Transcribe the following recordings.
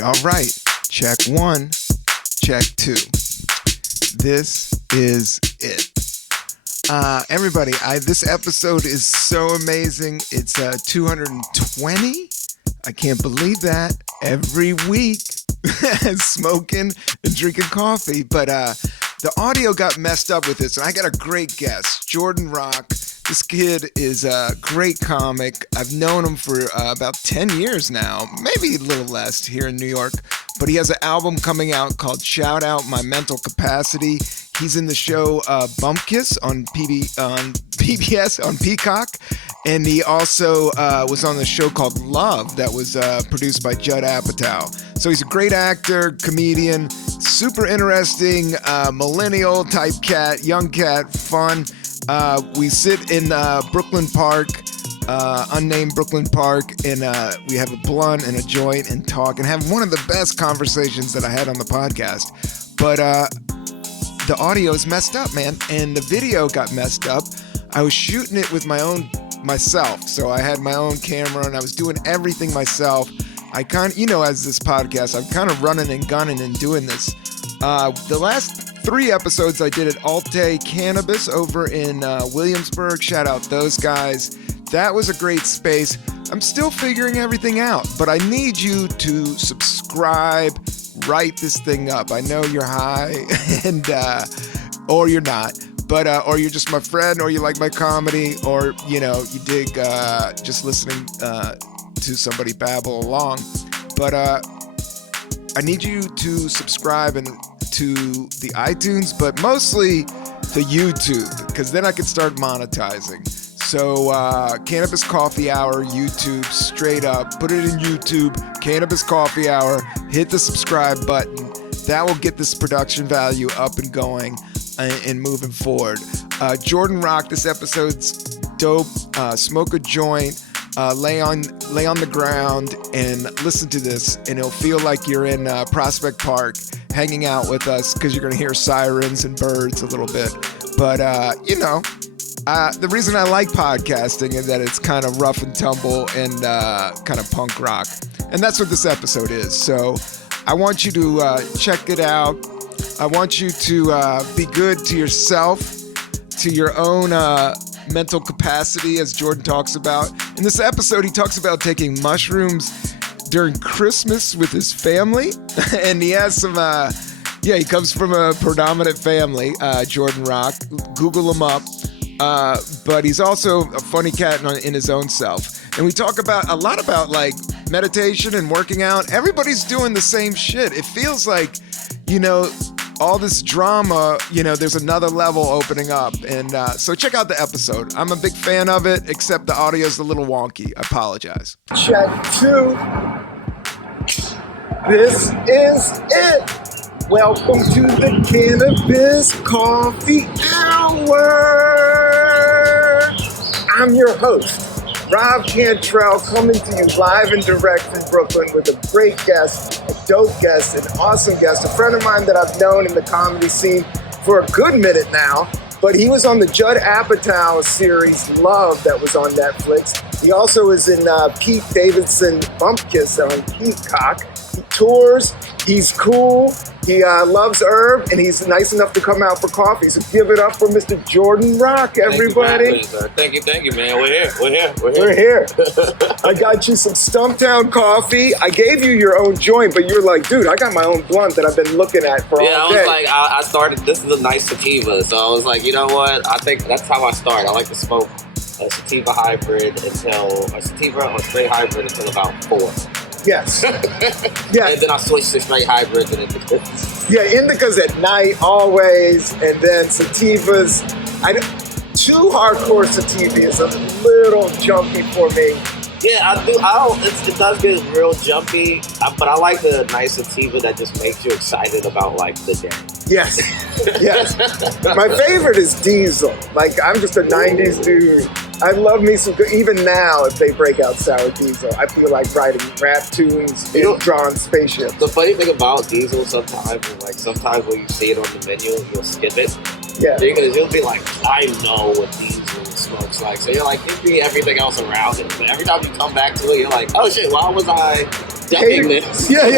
right. Check 1, check 2. This is it. Everybody, this episode is so amazing. It's 220. I can't believe that. Every week, smoking and drinking coffee. But the audio got messed up with this, and I got a great guest, Jordan Rock. This kid is a great comic. I've known him for about 10 years now, maybe a little less here in New York. But he has an album coming out called Shout Out My Mental Capacity. He's in the show Bumpkis on PBS, on Peacock. And he also was on the show called Love that was produced by Judd Apatow. So he's a great actor, comedian, super interesting, millennial type cat, young cat, fun. We sit in Brooklyn Park, unnamed Brooklyn Park, and we have a blunt and a joint and talk and have one of the best conversations that I had on the podcast. But the audio is messed up, man, and the video got messed up. I was shooting it with myself, so I had my own camera and I was doing everything myself. I as this podcast, I'm kind of running and gunning and doing this. The last 3 episodes I did at Alte Cannabis over in Williamsburg. Shout out those guys. That was a great space. I'm still figuring everything out, but I need you to subscribe, write this thing up. I know you're high, and or you're not, but or you're just my friend, or you like my comedy, or you dig just listening to somebody babble along. But I need you to subscribe and to the iTunes, but mostly the YouTube, because then I can start monetizing. So Cannabis Coffee Hour, YouTube, straight up, put it in YouTube, Cannabis Coffee Hour, hit the subscribe button. That will get this production value up and going and moving forward. Jordan Rock, this episode's dope. Smoke a joint, lay on the ground and listen to this, and it'll feel like you're in Prospect Park hanging out with us, because you're going to hear sirens and birds a little bit. But, the reason I like podcasting is that it's kind of rough and tumble and kind of punk rock. And that's what this episode is. So I want you to check it out. I want you to be good to yourself, to your own mental capacity, as Jordan talks about. In this episode, he talks about taking mushrooms during Christmas with his family. And he has some, he comes from a predominant family, Jordan Rock. Google him up. But he's also a funny cat in his own self. And we talk a lot about like meditation and working out. Everybody's doing the same shit. It feels like, all this drama, there's another level opening up. And so check out the episode. I'm a big fan of it, except the audio's a little wonky. I apologize. Check 2. This is it. Welcome to the Cannabis Coffee Hour. I'm your host, Rob Cantrell, coming to you live and direct from Brooklyn with a great guest, a dope guest, an awesome guest, a friend of mine that I've known in the comedy scene for a good minute now. But he was on the Judd Apatow series Love that was on Netflix. He also is in Pete Davidson Bumpkis on Peacock. He tours, he's cool, he loves herb, and he's nice enough to come out for coffee. So give it up for Mr. Jordan Rock, everybody. Thank you, man. We're here. I got you some Stumptown coffee. I gave you your own joint, but you were like, dude, I got my own blunt that I've been looking at for all day. Yeah, I was like, I started, this is a nice sativa, so I was like, you know what? I think that's how I start. I like to smoke a sativa hybrid a sativa or straight hybrid until about 4. Yes. Yeah. And then I switched to straight hybrids and indicas. Yeah, indicas at night always, and then sativas. Too hardcore sativa is a little jumpy for me. Yeah, I do. It does get real jumpy, but I like the nice sativa that just makes you excited about like the day. Yes. Yes. My favorite is Diesel. Like, I'm just a 90s dude. I love me some, even now, if they break out Sour Diesel, I feel like writing rap tunes in drawn spaceships. The funny thing about Diesel sometimes when you see it on the menu, you'll skip it. Yeah. Because you'll be like, I know what Diesel smokes like. So you're like, you see everything else around it. But every time you come back to it, you're like, oh shit, why was I Stuffingness. Yeah.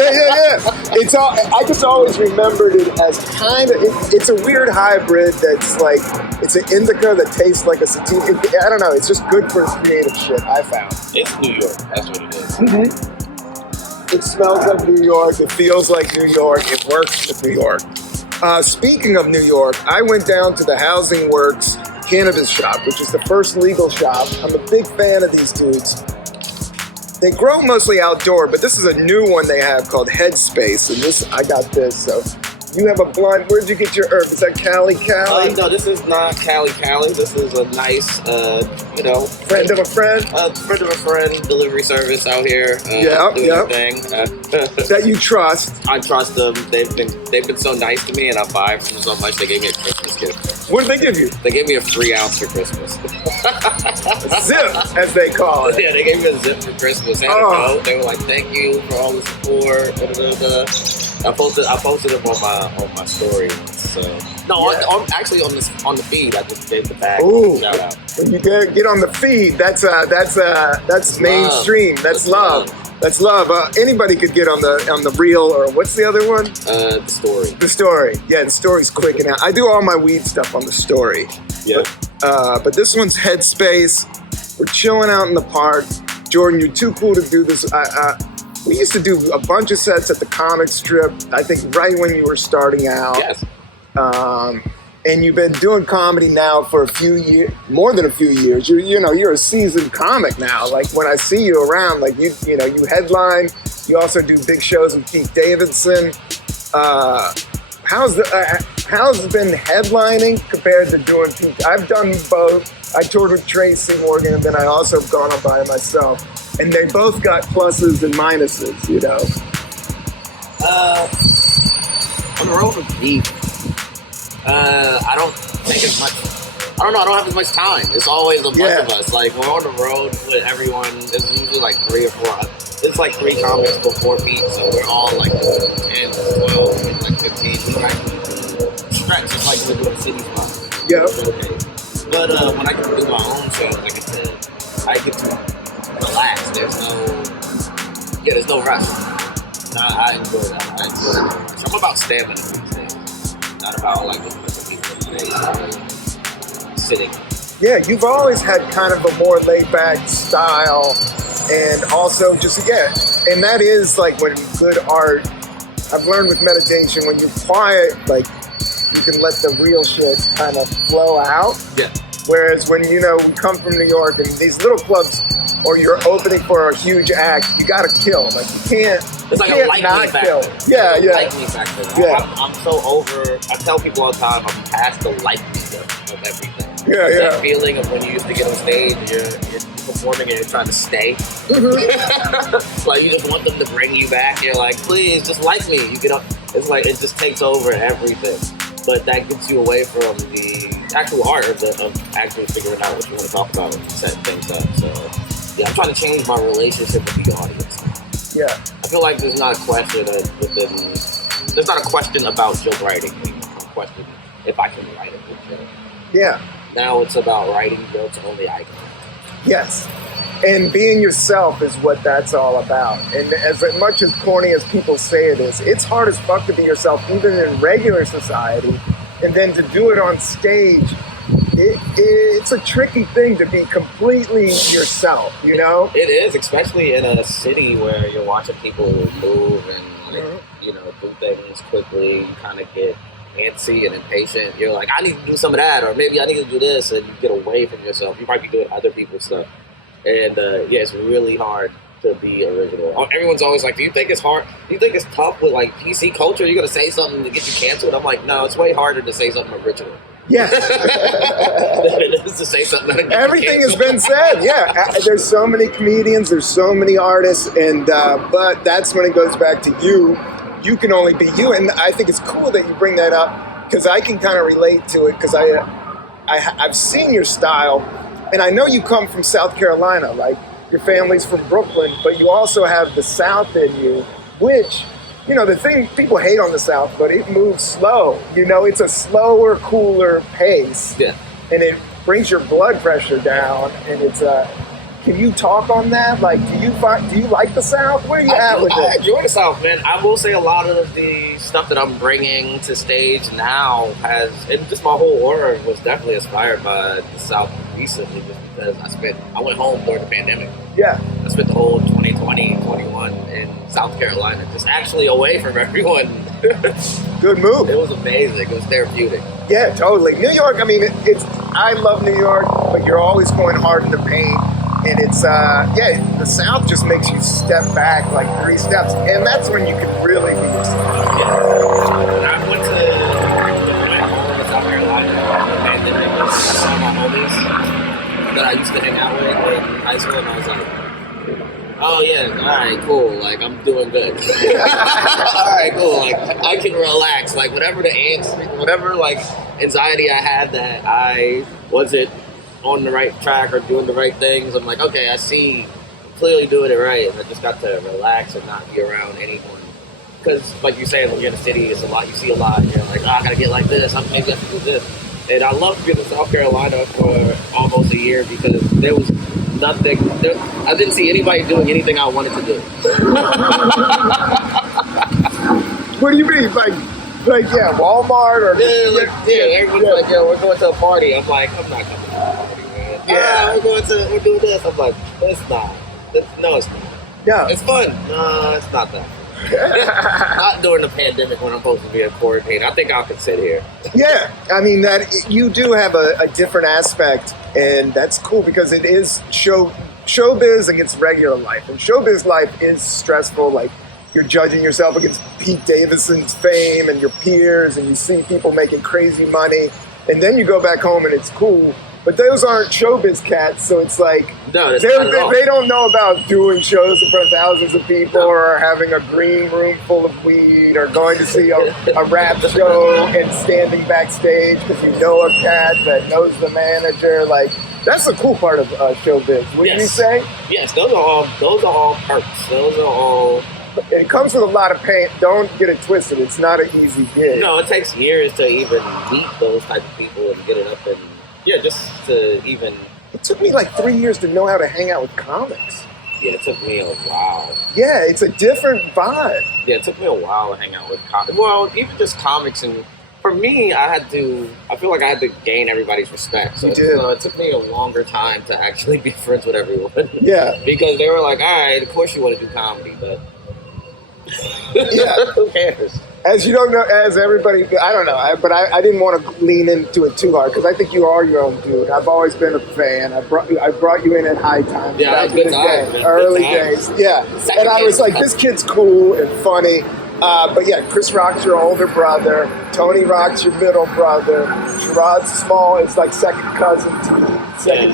It's all. I just always remembered it as kind of. It's a weird hybrid that's like it's an indica that tastes like a sativa. I don't know. It's just good for creative shit. I found. It's New York. That's what it is. Mm-hmm. It smells like New York. It feels like New York. It works with New York. Speaking of New York, I went down to the Housing Works Cannabis shop, which is the first legal shop. I'm a big fan of these dudes. They grow mostly outdoor, but this is a new one they have called Headspace, and I got this. So you have a blunt. Where'd you get your herb? Is that Cali? No, this is not Cali. This is a nice, friend of a friend. Friend of a friend delivery service out here. Doing their thing. That you trust. I trust them. They've been so nice to me, and I buy from them so much. They gave me a Christmas gift. What did they give you? They gave me a free ounce for Christmas. Zip, as they call it. Yeah, they gave me a zip for Christmas. And they were like, "Thank you for all the support." I posted them on my story. So I'm actually on the feed. I just did the bag. Ooh, shout out. When you get on the feed, that's mainstream. That's love. That's love. Anybody could get on the reel, or what's the other one? The story. The story. Yeah, the story's quick, and I do all my weed stuff on the story. Yeah. But this one's Headspace. We're chilling out in the park. Jordan, you're too cool to do this. We used to do a bunch of sets at the comic strip, I think right when you were starting out. Yes. And you've been doing comedy now for a few years, more than a few years. You're a seasoned comic now. Like when I see you around, like you headline. You also do big shows with Pete Davidson. How's it been headlining compared to doing Pete? I've done both. I toured with Tracy Morgan, and then I also have gone on by myself. And they both got pluses and minuses, On the road with Pete, I don't think as much. I don't know. I don't have as much time. It's always a bunch of us. Like we're on the road with everyone. There's usually like 3 or 4. It's like 3 comics before Pete, so we're all like 10, 12, like 15. We like stretch. It's like we're doing city spots. Yeah. But when I can do my own show, like I said, I get to relax. There's no rush. I enjoy that. I'm about stamina these days, not about like sitting. Yeah, you've always had kind of a more laid back style, and also just and that is like when good art. I've learned with meditation, when you're quiet, like you can let the real shit kind of flow out. Yeah. Whereas when we come from New York and these little clubs, or you're opening for a huge act, you gotta kill. Like you can't. It's like a like me factor. Yeah. Like me factor. Yeah. I'm so over. I tell people all the time, I'm past the like me of everything. Yeah. That feeling of when you used to get on stage and you're performing and you're trying to stay. Mm-hmm. Like you just want them to bring you back. You're like, please, just like me. You get up. It's like it just takes over everything. But that gets you away from the actual art of actually figuring out what you want to talk about and setting things up. So yeah, I'm trying to change my relationship with the audience. Yeah. I feel like there's not a question there's not a question about joke writing anymore. It's a question if I can write a good joke. Yeah. Now it's about writing jokes only I can. Yes. And being yourself is what that's all about. And as much as corny as people say it is, it's hard as fuck to be yourself, even in regular society. And then to do it on stage, it's a tricky thing to be completely yourself, It is, especially in a city where you're watching people move and do things quickly. You kind of get antsy and impatient. You're like, I need to do some of that, or maybe I need to do this, and you get away from yourself. You might be doing other people's stuff. And it's really hard to be original. Everyone's always like, do you think it's hard? Do you think it's tough with like PC culture? You're going to say something to get you canceled? I'm like, no, it's way harder to say something original. Yeah. Than it is to say something that everything has been said. Yeah. There's so many comedians, there's so many artists, and but that's when it goes back to you. You can only be you. And I think it's cool that you bring that up, because I can kind of relate to it, because I've seen your style. And I know you come from South Carolina, like your family's from Brooklyn, but you also have the South in you, which, the thing people hate on the South, but it moves slow. It's a slower, cooler pace. Yeah. And it brings your blood pressure down, and it's Can you talk on that? Like, do you like the South? Where you at with I it? enjoy the South, man. I will say a lot of the stuff that I'm bringing to stage now and just my whole aura was definitely inspired by the South recently, just because I went home during the pandemic. Yeah. I spent the whole 2020, 21 in South Carolina, just actually away from everyone. Good move. It was amazing. It was therapeutic. Yeah, totally. New York, I mean, I love New York, but you're always going hard in the paint. And it's, the South just makes you step back like 3 steps. And that's when you can really be yourself. Yeah. I went home to South Carolina during the pandemic. I saw my homies that I used to hang out with in high school, and I was like, oh yeah, all right, cool. Like, I'm doing good. All right, cool. Like, I can relax. Like, whatever anxiety I had that I wasn't on the right track or doing the right things, I'm like, okay, I see, clearly doing it right, and I just got to relax and not be around anyone. Because, like you're saying, when you're in the city, it's a lot. You see a lot. You're like, I gotta get like this. Maybe I have to do this. And I loved being in South Carolina for almost a year because there was nothing. I didn't see anybody doing anything I wanted to do. What do you mean? Like Walmart or everyone's like, yo, we're going to a party. I'm like, I'm not coming to a party, man. Yeah, we're doing this. I'm like, it's not. No, it's not. Yeah, it's fun. No, it's not that. Not during the pandemic when I'm supposed to be in quarantine. I think I could sit here. Yeah, I mean that you do have a different aspect, and that's cool because it is showbiz against regular life, and showbiz life is stressful. Like, you're judging yourself against Pete Davidson's fame and your peers, and you see people making crazy money, and then you go back home and it's cool. But those aren't showbiz cats, so it's like no, they don't know about doing shows in front of thousands of people, or having a green room full of weed, or going to see a rap show and standing backstage because you know a cat that knows the manager. Like, that's the cool part of showbiz. Wouldn't you say? Yes, those are all perks. Those are all. It comes with a lot of pain. Don't get it twisted. It's not an easy gig. No, it takes years to even meet those type of people and get it up and just to even. It took me like 3 years to know how to hang out with comics. Yeah, it took me a while. Yeah, it's a different vibe. Yeah, it took me a while to hang out with comics. Well, even just comics, and for me, I feel like I had to gain everybody's respect. So it took me a longer time to actually be friends with everyone. Yeah. Because they were like, all right, of course you want to do comedy, but yeah. Who cares? As you don't know, as everybody, I don't know, but I didn't want to lean into it too hard because I think you are your own dude. I've always been a fan. I brought you in at high times. Yeah, back in the day, early days. Yeah, and I was like, this kid's cool and funny. But yeah, Chris Rock's your older brother. Tony Rock's your middle brother. Gerard Small is like second cousin. And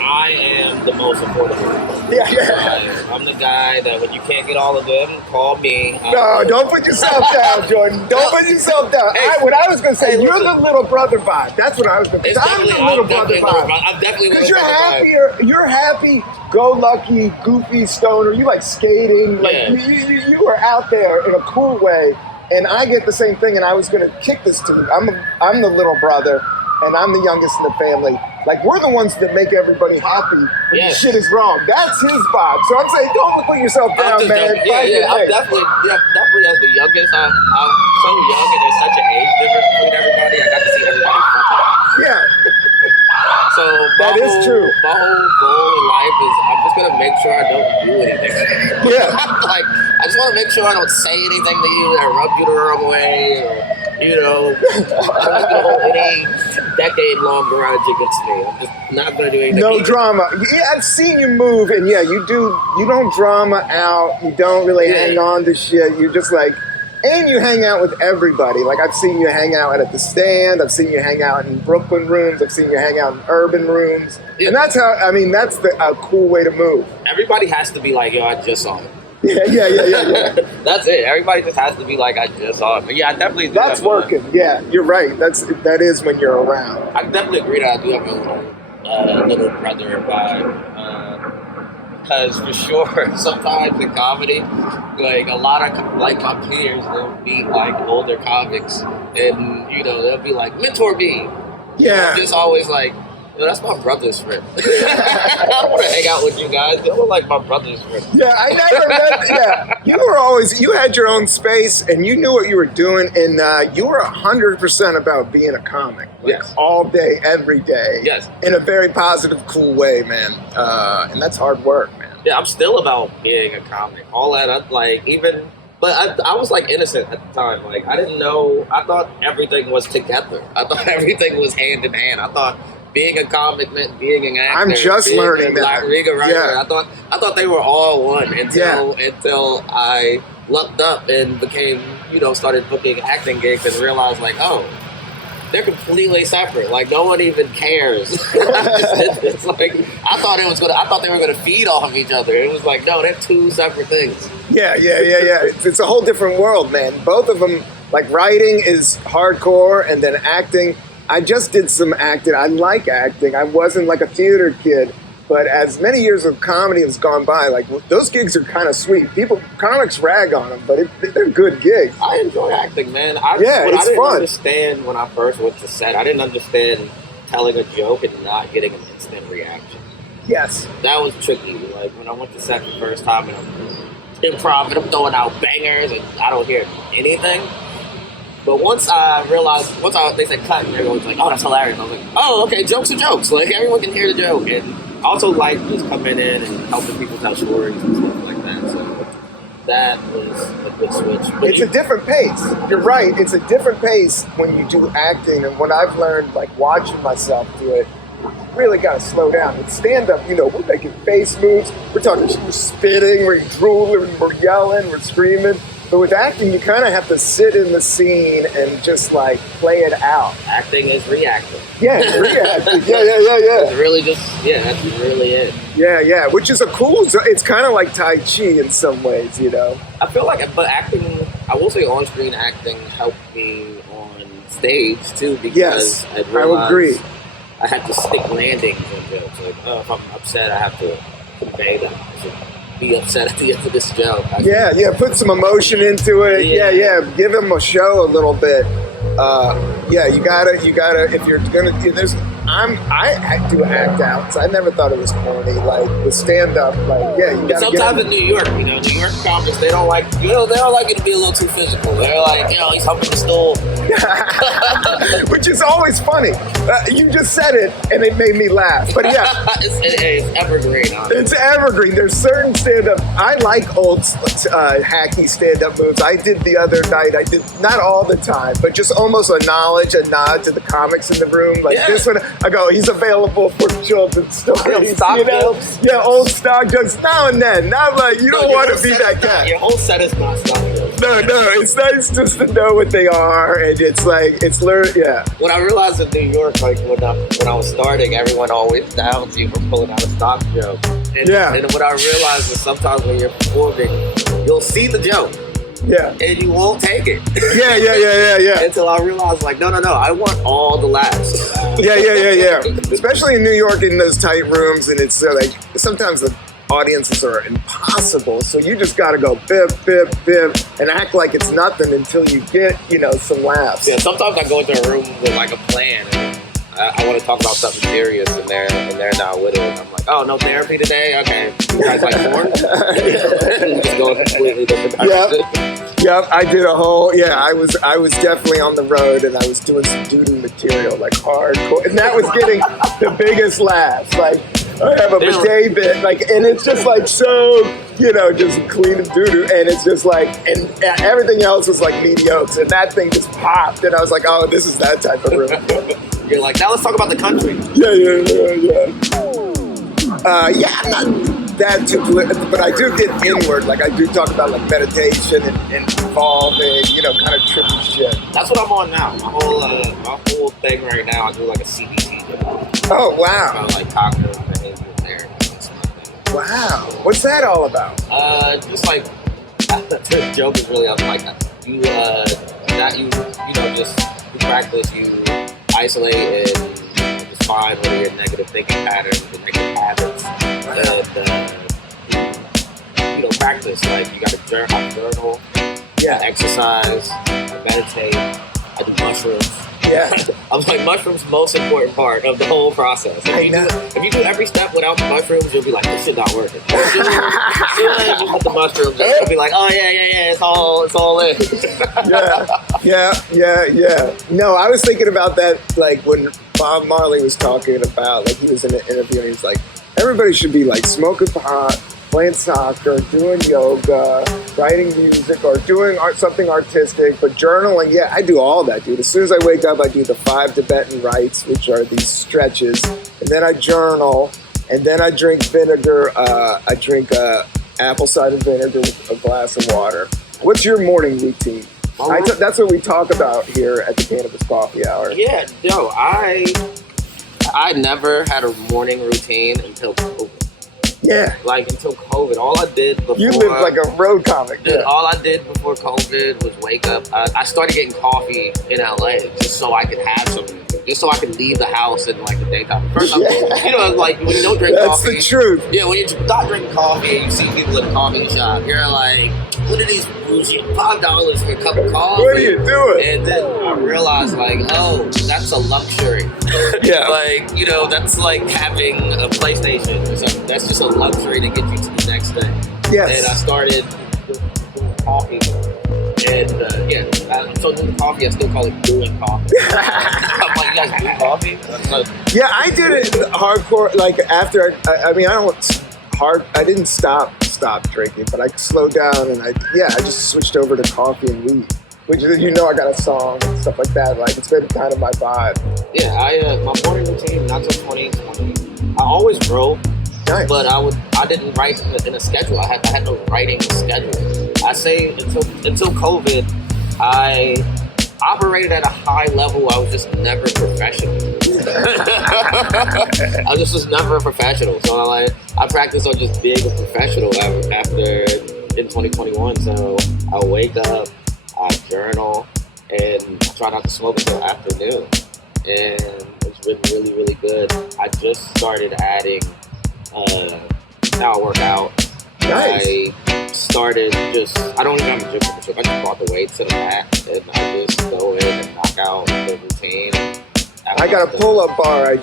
I am the most important one. Yeah. I'm the guy that when you can't get all of them, call me. No, don't put yourself down, Jordan. Don't put yourself down. What I was going to say, you're the little brother vibe. That's what I was going to say. I'm the little brother vibe. I'm definitely because you're happy, go lucky, goofy stoner. You like skating. Like you are out there in a cool way. And I get the same thing. And I was going to kick this to you. I'm the little brother, and I'm the youngest in the family. Like, we're the ones that make everybody happy when shit is wrong. That's his vibe. So I'm saying, don't put yourself down, man. I'm definitely as the youngest. I'm so young, and there's such an age difference between everybody. I got to see everybody fucking. Yeah. So that is true. My whole goal in life is I'm just gonna make sure I don't do anything. Yeah. Like, I just want to make sure I don't say anything to you that rub you the wrong way, or any decade-long grudge against me. I'm just not gonna do anything. No drama. Yeah, I've seen you move, and you don't drama out. You don't really hang on to shit. You're just like. And you hang out with everybody. Like, I've seen you hang out at the Stand. I've seen you hang out in Brooklyn rooms. I've seen you hang out in urban rooms. Yeah. And that's a cool way to move. Everybody has to be like, yo, I just saw it. Yeah. That's it. Everybody just has to be like, I just saw it. But yeah, I definitely do. That's working. Yeah, you're right. That is when you're around. I definitely agree that I do have a little brother vibe. Because for sure, sometimes in comedy, like a lot of like my peers, they'll be like older comics, and they'll be like, mentor me. Yeah. I'm just always like, Yo, that's my brother's friend. I want to hang out with you guys. You're like my brother's friend. Yeah, I never met. Yeah, you had your own space and you knew what you were doing, and you were 100% about being a comic. Like, Yes. all day, every day. Yes. In a very positive, cool way, man. And that's hard work, man. Yeah, I'm still about being a comic. All that, but I was like innocent at the time. Like I didn't know. I thought everything was together. I thought everything was hand in hand. I thought being a comic meant being an actor. I'm just being learning that. Like, being a writer. Yeah. I thought they were all one until I lucked up and became, started booking acting gigs and realized like, oh, they're completely separate. Like no one even cares. It's like I thought they were gonna feed off of each other. It was like, no, they're two separate things. Yeah. It's a whole different world, man. Both of them, like writing is hardcore, and then acting. I just did some acting. I like acting. I wasn't like a theater kid, but as many years of comedy has gone by, like those gigs are kind of sweet. Comics rag on them, but they're good gigs. I enjoy acting, man. I it's didn't fun. understand when I first went to set. I didn't understand telling a joke and not getting an instant reaction. Yes. That was tricky. Like when I went to set the first time and I'm improv and I'm throwing out bangers and I don't hear anything. But once they said cut and everyone's like, oh, that's hilarious. I was like, oh, okay, jokes are jokes. Like everyone can hear the joke. And I also like just coming in and helping people tell stories and stuff like that. So that was a good switch. But It's a different pace. You're right. It's a different pace when you do acting. And what I've learned, like watching myself do it, you really got to slow down. With stand-up, we're making face moves. We're talking, we're spitting, we're drooling, we're yelling, we're screaming. But with acting, you kind of have to sit in the scene and just like play it out. Acting is reacting. Yeah, reacting. Yeah. It's really that's really it. Yeah. Which is it's kind of like Tai Chi in some ways, I feel like, but acting, I will say on-screen acting helped me on stage too, because Yes, I would agree. I had to stick landings on jokes. Like, if I'm upset, I have to convey that. I should be upset at the end of this joke. Yeah, put some emotion into it. Yeah. Give him a show a little bit. You gotta, if you're gonna, I do act outs. I never thought it was corny. Like with stand up, like, you gotta. Sometimes in New York, New York comics, they don't like you to be a little too physical. They're like, he's humping the stool. Which is always funny. You just said it, and it made me laugh. But yeah, it's evergreen. Honestly. It's evergreen. There's certain stand-up. I like old hacky stand-up moves. I did the other night. I did not all the time, but just almost a nod to the comics in the room. Like this one, I go, he's available for children's stories. Yeah, old stock jokes now and then. Not like you don't want to be that guy. Your whole set is not stock jokes. No, it's nice just to know what they are, and it's like yeah. When I realized in New York, like when I was starting, everyone always downs you for pulling out a stock joke. And what I realized is sometimes when you're performing, you'll see the joke. Yeah. And you won't take it. Yeah. Until I realized, like, no, I want all the laughs. Yeah. Especially in New York in those tight rooms, and it's like sometimes the audiences are impossible, so you just gotta go bip, and act like it's nothing until you get, some laughs. Yeah, sometimes I go into a room with like a plan, and I want to talk about something serious, and they're not with it. And I'm like, oh, no therapy today? Okay. You guys like porn? Just going completely different direction. Yep, I did a whole, I was definitely on the road, and I was doing some doo-doo material, like hardcore, and that was getting the biggest laughs. Like, I have a bidet bit, like, and it's just like so, just clean and doo-doo, and it's just like, and everything else was like mediocre, and that thing just popped, and I was like, oh, this is that type of room. You're like, now let's talk about the country. I'm not that too political, but I do get inward. Like I do talk about like meditation and evolving, kind of trippy shit. That's what I'm on now. My whole thing right now, I do like a CBT job. Oh wow! About like cognitive behavioral therapy. Wow, what's that all about? Just like the joke is really like you practice, you isolate and just find what are your negative thinking patterns and negative habits, and practice. Like you got to journal, exercise, meditate. I do mushrooms. Yeah. I was like, mushrooms most important part of the whole process. If you do every step without the mushrooms, you'll be like, this shit not working. As soon as you put the mushrooms in, you'll be like, oh yeah, it's all in. Yeah. No, I was thinking about that, like when Bob Marley was talking about, like he was in an interview and he was like, everybody should be like smoking pot, playing soccer, doing yoga, writing music, or doing something artistic, but journaling, yeah, I do all that, dude. As soon as I wake up, I do the 5 Tibetan rites, which are these stretches, and then I journal, and then I drink vinegar. I drink apple cider vinegar with a glass of water. What's your morning routine? That's what we talk about here at the Cannabis Coffee Hour. Yeah, no, I never had a morning routine until COVID. Yeah. Like, until COVID, all I did before... You lived like a road comic. Yeah. All I did before COVID was wake up. I started getting coffee in LA just so I could have something to do. Just so I could leave the house in, like, the daytime. First, like, when you don't drink coffee... That's the truth. Yeah, when you stop drinking coffee and you see people in a coffee shop, you're like, what are these bougie $5 for a cup of coffee? What are you doing? And then I realized, like, oh, that's a luxury. Yeah. Like, that's like having a PlayStation or something. That's just a luxury to get you to the next thing. Yes. And I started doing coffee. And I'm still doing coffee. I still call it brewing coffee. I'm like, you guys do coffee? Yeah, I did it hardcore. Like after, I didn't stop drinking, but I slowed down and I just switched over to coffee and weed. Which I got a song and stuff like that. Like it's been kind of my vibe. Yeah, my morning routine not till 2020. I always wrote, nice. But I didn't write in a schedule. I had no writing schedule. I say until COVID, I operated at a high level. I was just never professional. I just was never a professional. So I practiced on just being a professional after in 2021. So I wake up, I journal, and I try not to smoke until afternoon. And it's been really, really good. I just started adding how I work out. Nice. I started I don't even have a gym membership. I just bought the weights and a mat, and I just go in and knock out the routine. I got a pull-up bar I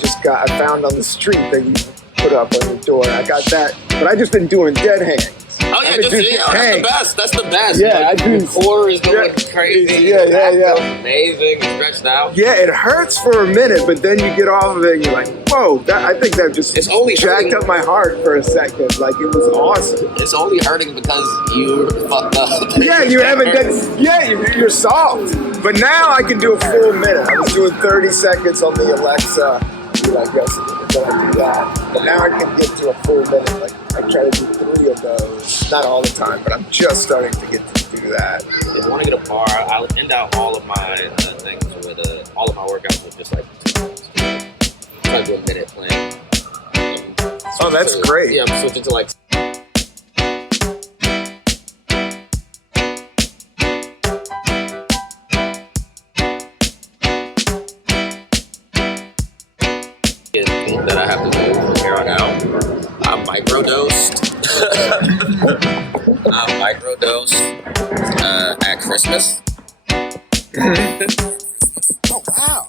found on the street that you put up on your door. I got that, but I just been doing dead hangs. Oh yeah, that's the best. That's the best. Yeah, I do. The core is going crazy. Yeah. Amazing, stretched out. Yeah, it hurts for a minute, but then you get off of it and you're like, whoa, I think that just jacked up my heart for a second. Like, it was awesome. It's only hurting because you fucked up. Yeah, you haven't done, you're soft. But now I can do a full minute. I was doing 30 seconds on the Alexa. You're like, yes, then I do that. But now I can get to a full minute. Like, I try to do 3 of those. Not all the time, but I'm just starting to get to do that. If I want to get a bar, I'll end out all of my things with all of my workouts with just like 2 minutes. Try to do a minute plan. Oh, that's great. Yeah, I'm switching to like. That I have to do from here on out. I'm microdosed. At Christmas. Oh, wow.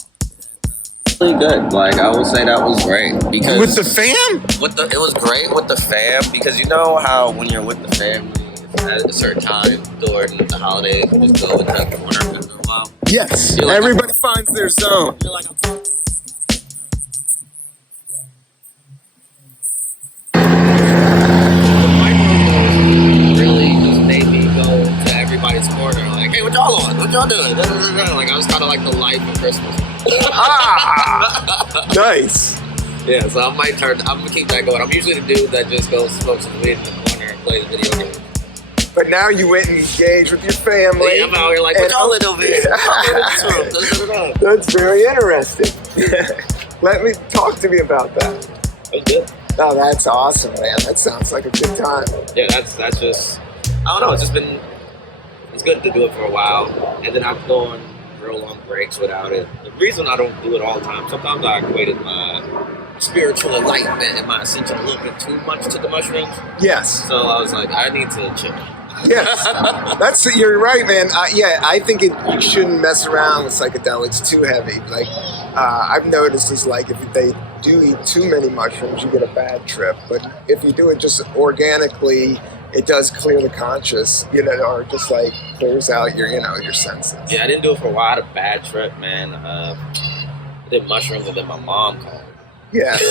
Really good. Like, I will say that was great because with the fam? It was great with the fam because you know how when you're with the family at a certain time during the holidays, you just go and take a corner after a while. Yes. Like, everybody finds their zone. You're like, everybody's corner, like, hey, what y'all on? What y'all doing? Like, I was kind of like the life of Christmas. Nice. Yeah, so I'm gonna keep that going. I'm usually the dude that just goes smoke some weed in the corner and plays video games. But now you went and engaged with your family. Yeah, I'm out here like, what y'all in over here? That's very interesting. Talk to me about that. That was good. Oh, that's awesome, man. That sounds like a good time. Yeah, that's just, I don't know, it's good to do it for a while, and then I've gone real long breaks without it. The reason I don't do it all the time, sometimes I equated my spiritual enlightenment and my ascension a little bit too much to the mushrooms. Yes. So I was like, I need to chill. Yes, you're right, man. I think you shouldn't mess around with psychedelics too heavy. Like, I've noticed is like if they do eat too many mushrooms, you get a bad trip. But if you do it just organically, it does clear the conscious, or just like clears out your senses. Yeah, I didn't do it for a while. I had a bad trip, man. I did mushrooms and then my mom called. Yes.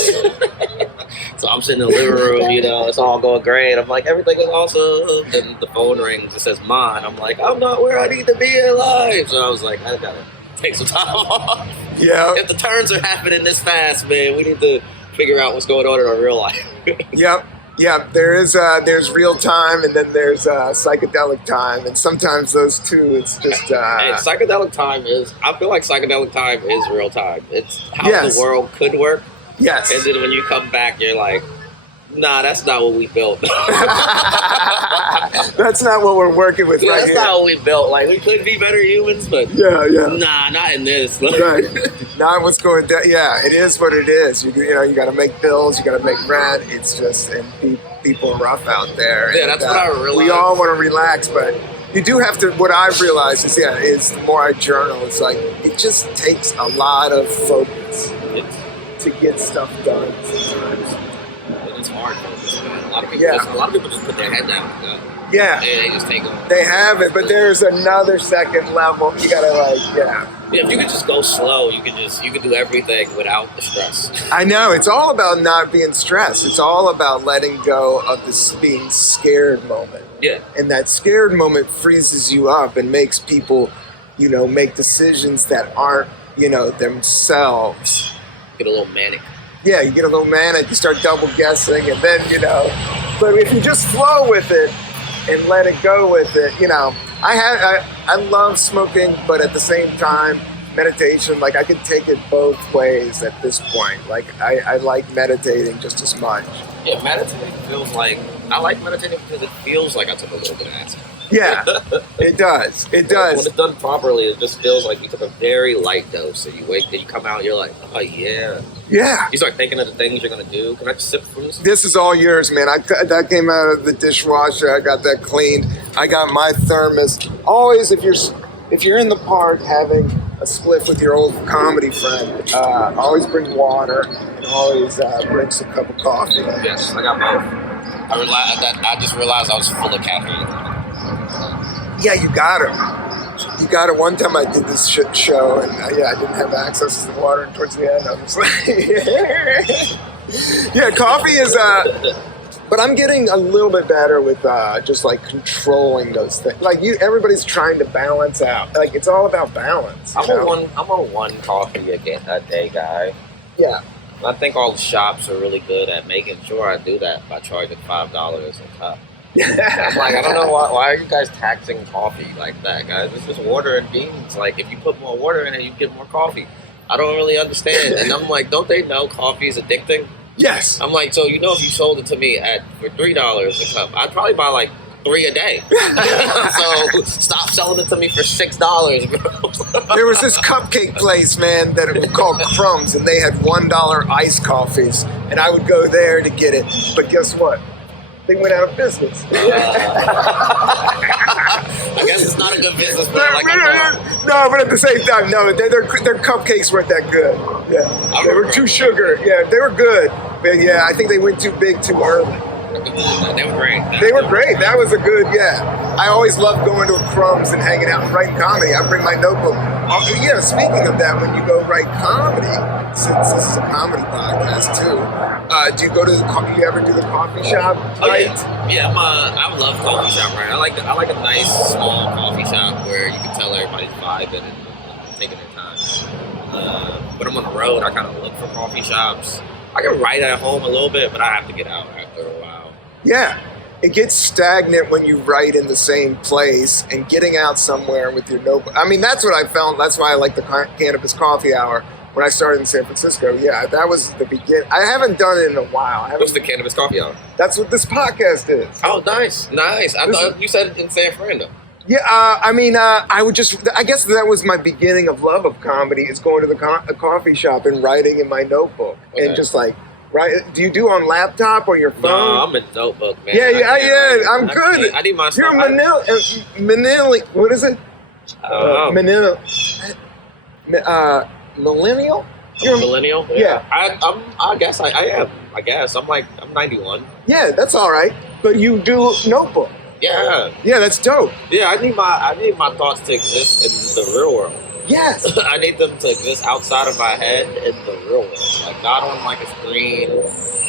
So I'm sitting in the living room, it's all going great. I'm like, everything is awesome. Then the phone rings, it says mine. I'm like, I'm not where I need to be in life. So I was like, I gotta take some time off. Yeah. If the turns are happening this fast, man, we need to figure out what's going on in our real life. Yep. Yeah, there's real time and then there's psychedelic time, and sometimes those two, it's just. And psychedelic time I feel like psychedelic time is real time. It's how Yes. the world could work. Yes. And then when you come back, you're like, nah, that's not what we built. That's not what we're working with right That's here. not what we built. Like, we could be better humans, but Yeah. nah, not in this. Right. Not what's going down. Yeah, it is what it is. You got to make bills. You got to make rent. It's just, and people are rough out there. Yeah, And, that's what I realized. We all want to relax, but you do have to. What I've realized is the more I journal, it's like it just takes a lot of focus to get stuff done sometimes. It's hard focus, man. A lot of people just put their head down and go. Yeah. And they just take over. They have it, but there's another second level. You gotta Yeah, if you could just go slow, you could do everything without the stress. I know, it's all about not being stressed. It's all about letting go of this being scared moment. Yeah. And that scared moment freezes you up and makes people, make decisions that aren't, themselves. Get a little manic. Yeah, you get a little manic, you start double guessing, and then, but if you just flow with it and let it go with it, I love smoking, but at the same time, meditation, like I can take it both ways at this point. Like I like meditating just as much. Yeah, meditating feels like, I like meditating because it feels like I took a little bit of acid. Yeah, it does. It does. When it's done properly, it just feels like you took a very light dose, and you wake, and you come out, and you're like, oh yeah. Yeah. You start thinking of the things you're gonna do. Can I just sip from this? This is all yours, man. That came out of the dishwasher. I got that cleaned. I got my thermos. Always, if you're in the park having a spliff with your old comedy friend, always bring water and always bring some cup of coffee. Yes, I got both. I just realized I was full of caffeine. Yeah, you got it. You got it. One time I did this shit show, and I didn't have access to the water. And towards the end, I was like, yeah, coffee is. But I'm getting a little bit better with just like controlling those things. Like everybody's trying to balance out. Like it's all about balance. I'm a one coffee a day guy. Yeah. I think all the shops are really good at making sure I do that by charging $5 a cup. I'm like, I don't know why are you guys taxing coffee like that, guys? It's just water and beans. Like, if you put more water in it, you get more coffee. I don't really understand. And I'm like, don't they know coffee is addicting? Yes. I'm like, so if you sold it to me for $3 a cup, I'd probably buy like 3 a day. So stop selling it to me for $6, bro. There was this cupcake place, man, that it was called Crumbs, and they had $1 iced coffees, and I would go there to get it. But guess what? They went out of business. I guess it's not a good business plan like No, but at the same time, no, their cupcakes weren't that good. Yeah, they were too sugar. Yeah, they were good, but yeah, I think they went too big too early. They were great. They were great. That was a good, I always loved going to a Crumbs and hanging out and writing comedy. I bring my notebook. Yeah, speaking of that, when you go write comedy, since this is a comedy podcast too, do you go to you ever do the coffee shop? Right? Yeah, I love coffee shop, right? I like a nice small coffee shop where you can tell everybody's vibing and taking their time. When I'm on the road, I kind of look for coffee shops. I can write at home a little bit, but I have to get out after a while. Yeah. It gets stagnant when you write in the same place, and getting out somewhere with your notebook. I mean, that's what I found. That's why I like the Cannabis Coffee Hour. When I started in San Francisco, that was the beginning. I haven't done it in a while. What's the Cannabis Coffee Hour? That's what this podcast is. Oh, nice. I thought you said it in San Fernando. Yeah, I guess that was my beginning of love of comedy, is going to the coffee shop and writing in my notebook. Okay. And just like right? Do you do on laptop or your phone? No, I'm a dope book, man. I'm good. I need my You're stuff. Manila. What is it? Manila. Millennial? You're a millennial? Yeah. I guess I am. I guess. I'm 91. Yeah, that's all right. But you do notebook. Yeah. Yeah, that's dope. Yeah, I need my thoughts to exist in the real world. Yes. I need them to exist outside of my head in the real world. Like, not on like a screen,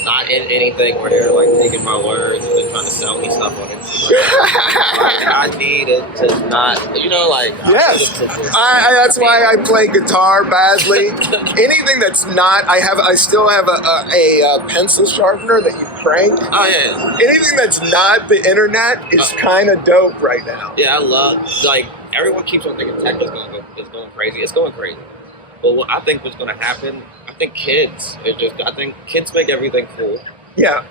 not in anything where they're like taking my words and then trying to sell me stuff on Instagram. Like, I need it to not, like. Yes. That's why I play guitar badly. Anything that's not, I still have a pencil sharpener that you crank. Oh yeah. Anything that's not the internet is kind of dope right now. Yeah, I love, like, everyone keeps on thinking tech is going crazy. It's going crazy. But what I think what's going to happen, I think kids make everything cool. Yeah.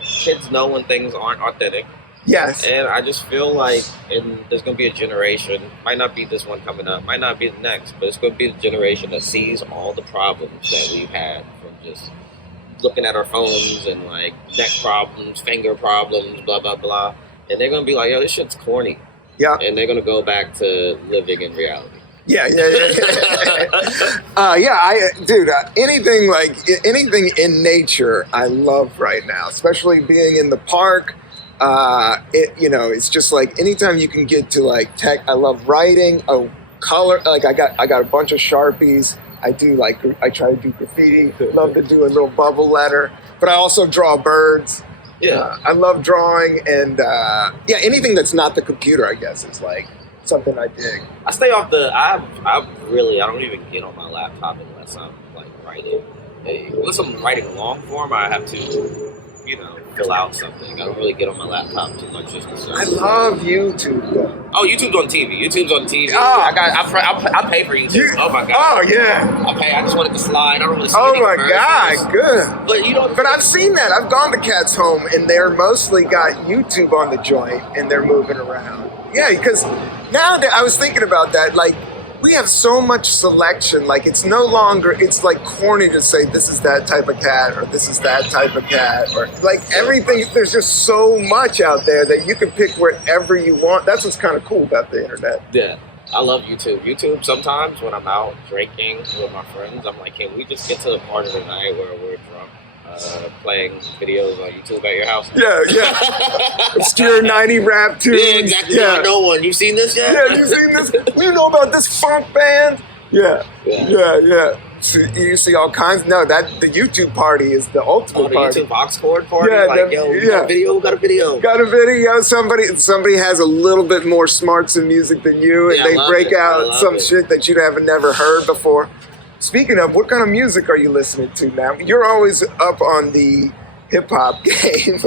Kids know when things aren't authentic. Yes. And I just feel like there's going to be a generation, might not be this one coming up, might not be the next, but it's going to be the generation that sees all the problems that we've had from just looking at our phones and like neck problems, finger problems, blah, blah, blah. And they're going to be like, yo, this shit's corny. Yeah. And they're going to go back to living in reality. Yeah. Anything in nature I love right now, especially being in the park. It's just like anytime you can get to like tech. I love writing, color. Like I got a bunch of Sharpies. I try to do graffiti. Love to do a little bubble letter, but I also draw birds. Yeah, I love drawing, and anything that's not the computer, I guess, is like something I dig. I stay off the. I don't even get on my laptop unless I'm like writing. Unless I'm writing long form, I have to, fill out something. I don't really get on my laptop too much. Just I love YouTube though. Oh, YouTube's on TV. Oh. I pay for YouTube. Oh my god. Oh yeah. I pay. I just want it to slide. I don't really see Oh any my commercials. god, good. But But I've seen that. I've gone to cats' home and they're mostly got YouTube on the joint and they're moving around. Yeah, because now that I was thinking about that, like we have so much selection. Like it's no longer, it's like corny to say this is that type of cat or this is that type of cat or like everything. There's just so much out there that you can pick wherever you want. That's what's kind of cool about the internet. Yeah. I love YouTube. YouTube, sometimes when I'm out drinking with my friends, I'm like, can we just get to the part of the night where we're drunk, playing videos on YouTube at your house? Yeah. Obscure 90 rap tunes. Yeah, exactly. Yeah. No one. You seen this yet? Yeah, you seen this? You know about this funk band? Yeah. So you see all kinds. No, the YouTube party is the ultimate party. YouTube aux cord party? Yeah, got a video. Got a video. Somebody has a little bit more smarts in music than you, and they break out some shit that you'd have never heard before. Speaking of, what kind of music are you listening to now? You're always up on the hip hop game.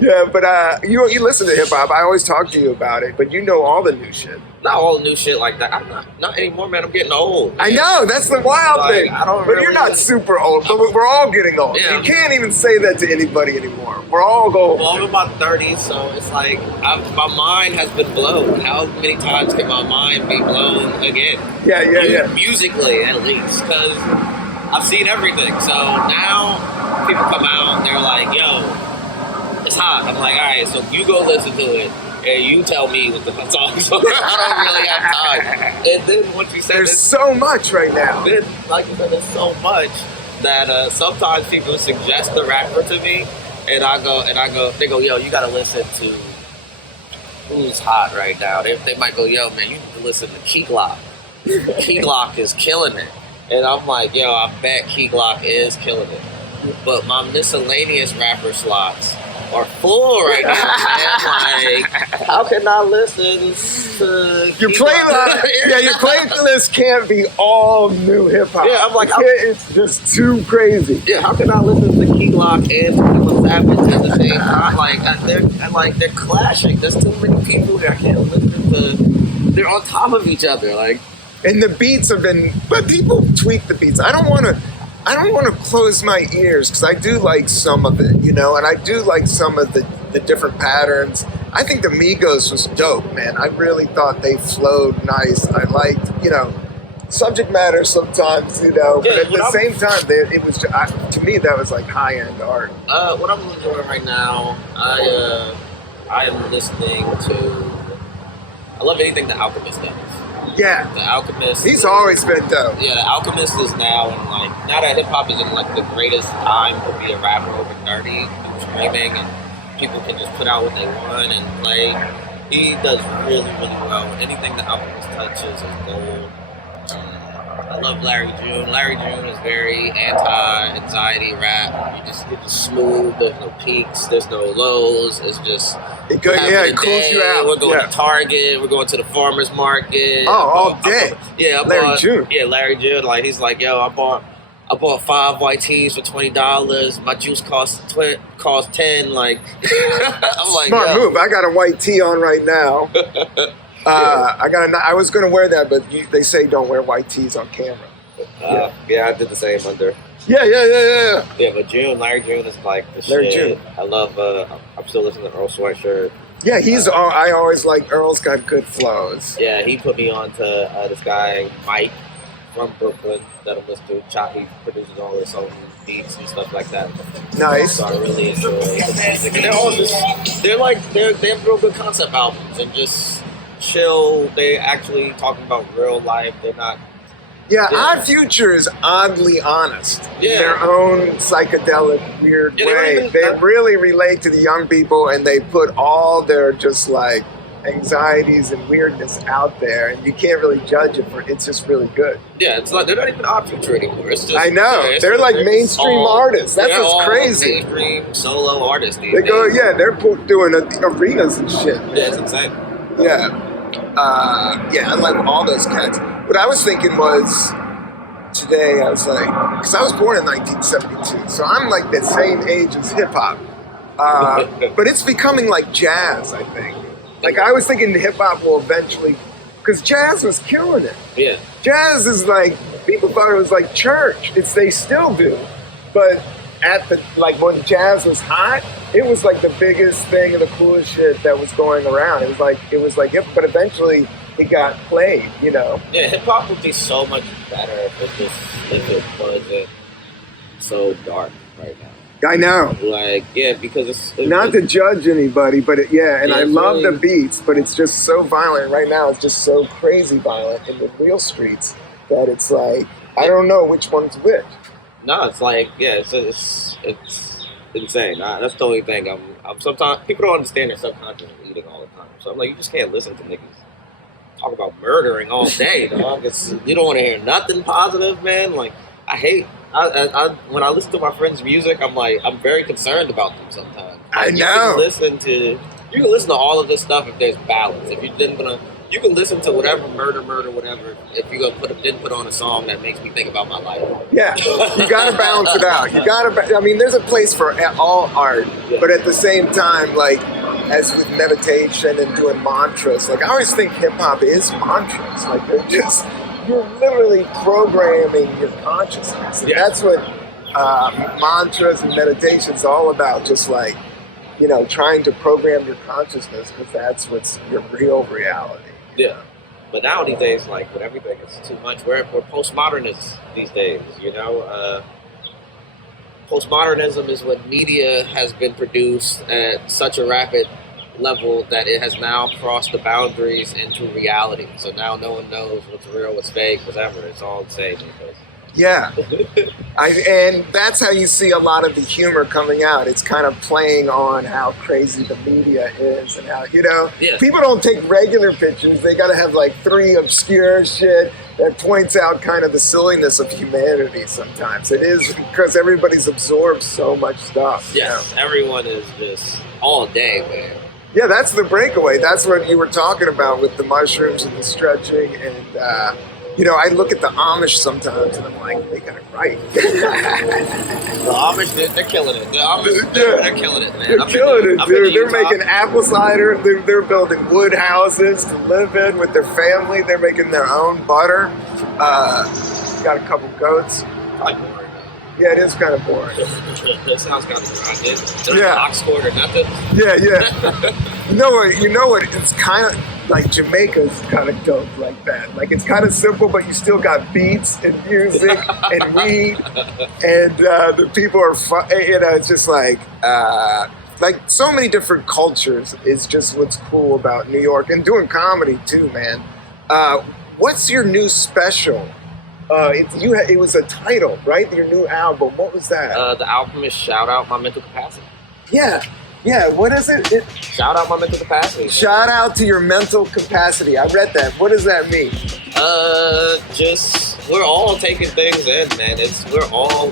Yeah, but you listen to hip hop. I always talk to you about it, but you know all the new shit. Not all the new shit like that. I'm not anymore, man. I'm getting old. Man. I know, that's the wild thing. But you're not super old, but we're all getting old. Yeah, you can't even say that to anybody anymore. We're all going. Well, I'm in my 30s, so it's like my mind has been blown. How many times can my mind be blown again? Yeah. Musically, at least, because I've seen everything. So now people come out and they're like, yo, it's hot. I'm like, all right, so you go listen to it. And you tell me what the songs are. I don't really have time. And then once you say there's so much right now. Then, like you said, there's so much that sometimes people suggest the rapper to me, and I go, they go, yo, you gotta listen to who's hot right now. They might go, yo, man, you need to listen to Key Glock. Key Glock is killing it. And I'm like, yo, I bet Key Glock is killing it. But my miscellaneous rapper slots are full right now, man. Like, how can I listen to your playlist? Yeah, your playlist can't be all new hip hop. Yeah, I'm like, it's just too crazy. Yeah, how can I listen to Key Glock and Twenty Savage at the same time? Like they're clashing. There's too many people here. I can't listen to. They're on top of each other, like. And the beats have been, but people tweak the beats. I don't want to close my ears because I do like some of it, and I do like some of the different patterns. I think the Migos was dope, man. I really thought they flowed nice. I liked, subject matter sometimes, But at the same time, it was to me that was like high end art. What I'm doing right now, I am listening to. I love anything The Alchemist does. Yeah, The Alchemist. He's always been dope. Yeah, The Alchemist is now in now that hip hop is in the greatest time to be a rapper over 30 and streaming, and people can just put out what they want and play. He does really, really well. Anything The Alchemist touches is gold. I love Larry June. Larry June is very anti-anxiety rap. You're just smooth. There's no peaks. There's no lows. It's just it cools you out. We're going to Target. We're going to the farmer's market. Oh, all day. Larry June. Yeah, Larry June. He's like, yo, I bought 5 white teas for $20. My juice cost 10. I'm like, smart move. I got a white tee on right now. I was going to wear that, but they say don't wear white tees on camera. Yeah, I did the same under. Yeah. Yeah, but Larry June is like the Larry shit. June. I love. I'm still listening to Earl Sweatshirt. Yeah, I always like Earl's got good flows. Yeah, he put me on to this guy Mike from Brooklyn that I'm listening to. He produces all his own beats and stuff like that. Nice. So I really enjoy his music. And they're all they have real good concept albums and just chill. They actually talking about real life. They're not. Yeah, Odd Future is oddly honest. Yeah. Their own psychedelic, weird way. They really relate to the young people, and they put all their just like anxieties and weirdness out there, and you can't really judge it for it's just really good. Yeah, it's like they're not even Odd Future anymore. It's just I know they're like mainstream artists. That's what's crazy. Mainstream solo artists. They go, they're doing arenas and shit. Yeah, it's insane. Yeah, I like all those cats. What I was thinking was today, I was like, because I was born in 1972, so I'm like the same age as hip hop, but it's becoming like jazz, I think. Like I was thinking hip hop will eventually, because jazz was killing it. Yeah. Jazz is like, people thought it was like church. They still do. But when jazz was hot, it was like the biggest thing and the coolest shit that was going around. It was like hip, but eventually it got played, Yeah, hip hop would be so much better if it wasn't so dark right now. I know. Because it's not to judge anybody, but I love the beats, but it's just so violent right now. It's just so crazy violent in the real streets that it's like I don't know which one's which. No, it's like it's insane. That's the only thing. I'm sometimes people don't understand their subconscious eating all the time. So I'm like, you just can't listen to niggas talk about murdering all day, dog. You don't want to hear nothing positive, man. Like I hate. When I listen to my friends' music, I'm very concerned about them sometimes. I know. You can listen to all of this stuff if there's balance. If you can listen to whatever murder, whatever. If you're gonna put on a song that makes me think about my life. Yeah, you gotta balance it out. There's a place for all art, but at the same time, like as with meditation and doing mantras, like I always think hip hop is mantras. Like you're literally programming your consciousness. And that's what mantras and meditation is all about. Just like, trying to program your consciousness because that's what's your real reality. Yeah. But now these days, like with everything, it's too much. We're postmodernists these days, Postmodernism is when media has been produced at such a rapid level that it has now crossed the boundaries into reality. So now no one knows what's real, what's fake, whatever. It's all the same. Yeah. And that's how you see a lot of the humor coming out. It's kind of playing on how crazy the media is and how, people don't take regular pictures. They got to have like 3 obscure shit that points out kind of the silliness of humanity sometimes. It is because everybody's absorbed so much stuff. Yes, everyone is just all day, man. Yeah, that's the breakaway. That's what you were talking about with the mushrooms and the stretching. And, I look at the Amish sometimes and I'm like, they got it right. The Amish, they're killing it. The Amish, they're killing it, man. They're killing it, dude. They're making apple cider. They're building wood houses to live in with their family. They're making their own butter. Got a couple goats. Probably boring. Yeah, it is kind of boring. That sounds kind of dry. There's an ox cord or nothing. Yeah. You know what? It's kind of like Jamaica's kind of dope like that. Like it's kind of simple, but you still got beats and music and weed, and the people are fun. You know, it's just like so many different cultures is just what's cool about New York and doing comedy too, man. What's your new special? It was a title, right? Your new album. What was that? The album is Shout Out My Mental Capacity. Yeah. What is it? Shout out my mental capacity. Shout out to your mental capacity. I read that. What does that mean? We're all taking things in, man.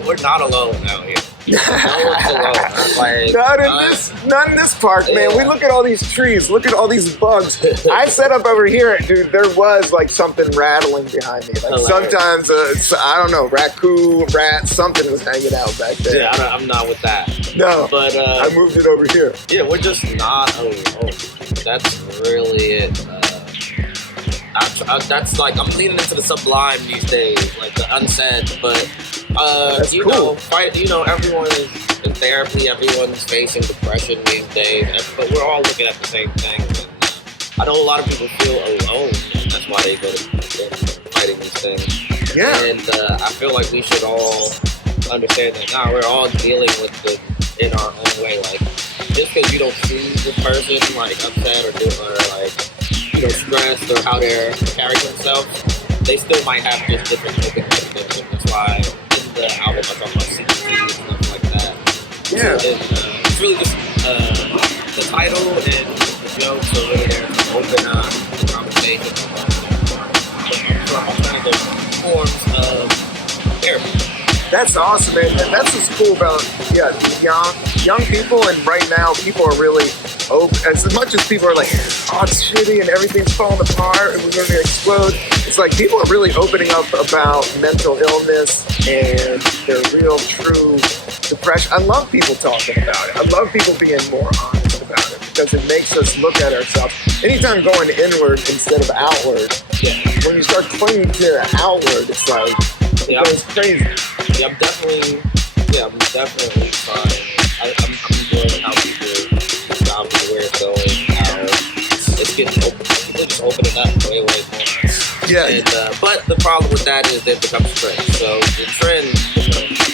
We're not alone out here. No one's alone. Not in this park, man. We look at all these trees, look at all these bugs. I set up over here, dude. There was like something rattling behind me. Like sometimes, I don't know, raccoon, rat, something was hanging out back there. Yeah, I'm not with that. No, but I moved it over here. Yeah, we're just not alone. That's really it. That's like I'm leaning into the sublime these days, like the unsaid. But that's cool. Everyone is in therapy. Everyone's facing depression these days, but we're all looking at the same thing. And I know a lot of people feel alone, and that's why they go to fighting these things. Yeah. And I feel like we should all understand that now we're all dealing with it in our own way. Like just because you don't see this person like upset or like stressed or how they're carrying themselves, they still might have just different coping mechanisms. That's why in the album I talk about CBT and stuff like that. Yeah. And it's really just the title and the jokes are really there to open up the conversation from alternative forms of therapy. That's awesome, man. That's what's cool about young people, and right now people are really open. As much as people are like, oh, it's shitty and everything's falling apart and we're going to explode, it's like people are really opening up about mental illness and their real, true depression. I love people talking about it. I love people being more honest about it because it makes us look at ourselves. Anytime going inward instead of outward, when you start clinging to outward, it's like, it's crazy. Yeah, I'm definitely fine. I'm enjoying how people stop where it's going, how it's getting open. People just opening up way more. Yeah. And, but the problem with that is it becomes trend. So the trend,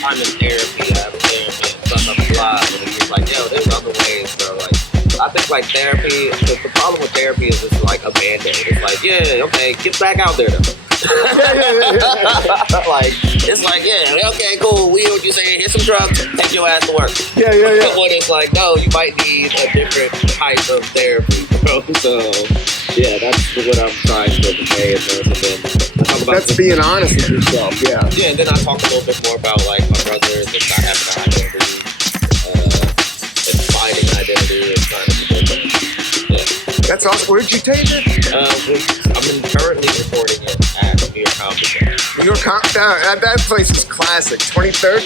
I'm in therapy, I have a therapist, blah, blah, blah. And it's just like, there's other ways, bro. Like, I think like therapy, the problem with therapy is it's like a band-aid. It's like, okay, get back out there though. Like, it's like, okay, cool. We hear what you saying. Here's some drugs. Take your ass to work. Yeah. When it's like, no, you might need a different type of therapy, bro. So, that's what I'm trying to convey. That's being honest with yourself. Yeah. Yeah, and then I talk a little bit more about like my brothers and not having an identity, and finding identity and trying to be different. Yeah. That's awesome. Where'd you take it? I'm currently recording it at New York Comedy. New York that place is classic. 23rd?